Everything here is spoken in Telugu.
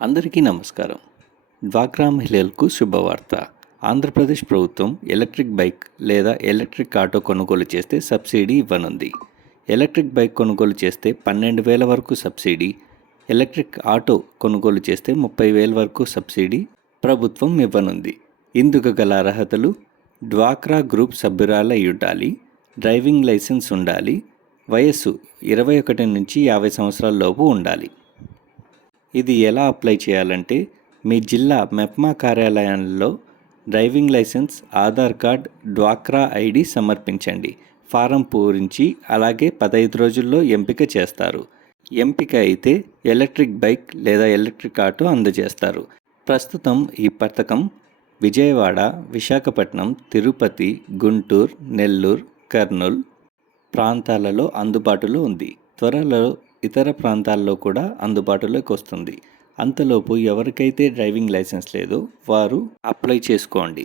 అందరికీ నమస్కారం. డ్వాక్రా మహిళలకు శుభవార్త. ఆంధ్రప్రదేశ్ ప్రభుత్వం ఎలక్ట్రిక్ బైక్ లేదా ఎలక్ట్రిక్ ఆటో కొనుగోలు చేస్తే సబ్సిడీ ఇవ్వనుంది. ఎలక్ట్రిక్ బైక్ కొనుగోలు చేస్తే 12,000 వరకు సబ్సిడీ, ఎలక్ట్రిక్ ఆటో కొనుగోలు చేస్తే 30,000 వరకు సబ్సిడీ ప్రభుత్వం ఇవ్వనుంది. ఇందుకు గల అర్హతలు: డ్వాక్రా గ్రూప్ సభ్యురాలై ఉండాలి, డ్రైవింగ్ లైసెన్స్ ఉండాలి, వయస్సు 21 నుంచి 50 సంవత్సరాల లోపు ఉండాలి. ఇది ఎలా అప్లై చేయాలంటే, మీ జిల్లా మెప్మా కార్యాలయాల్లో డ్రైవింగ్ లైసెన్స్, ఆధార్ కార్డ్, డ్వాక్రా ఐడి సమర్పించండి. ఫారం పూరించి అలాగే 15 రోజుల్లో ఎంపిక చేస్తారు. ఎంపిక అయితే ఎలక్ట్రిక్ బైక్ లేదా ఎలక్ట్రిక్ ఆటో అందజేస్తారు. ప్రస్తుతం ఈ పథకం విజయవాడ, విశాఖపట్నం, తిరుపతి, గుంటూరు, నెల్లూరు, కర్నూలు ప్రాంతాలలో అందుబాటులో ఉంది. త్వరలో ఇతర ప్రాంతాల్లో కూడా అందుబాటులోకి వస్తుంది. అంతలోపు ఎవరికైతే డ్రైవింగ్ లైసెన్స్ లేదో వారు అప్లై చేసుకోండి.